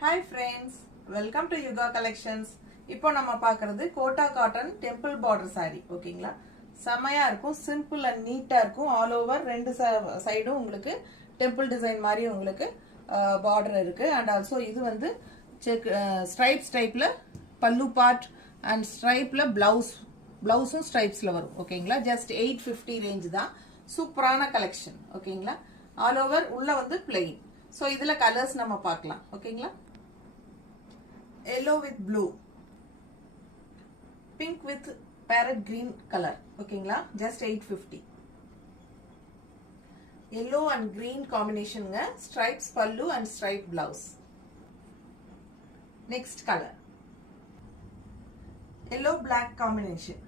Hi friends, welcome to Yuga Collections. இப்போ நம்ம பார்க்கிறது Kota cotton temple border saree ஓகேங்களா. செமையா இருக்கும், சிம்பிள் அண்ட் நீட்டா இருக்கும். ஆல் ஓவர் ரெண்டு சைடும் உங்களுக்கு டெம்பிள் டிசைன் மாதிரி உங்களுக்கு பார்டர் இருக்கு. அண்ட் ஆல்சோ இது வந்து ஸ்ட்ரைப்ஸ் டைப்ல பல்லு பார்ட் அண்ட் ஸ்ட்ரைப்ல பிளவுஸும் ஸ்ட்ரைப்ஸ்ல வரும் ஓகேங்களா. ஜஸ்ட் 850 ரேஞ்ச் தான். சூப்பரான கலெக்ஷன் ஓகேங்களா. ஆல் ஓவர் உள்ள வந்து பிளெயின். ஸோ இதில் கலர்ஸ் நம்ம பார்க்கலாம் ஓகேங்களா. yellow with blue, pink with parrot green color ஓகேங்களா. just 850. yellow and green combination stripes pallu and stripe blouse. next color yellow black combination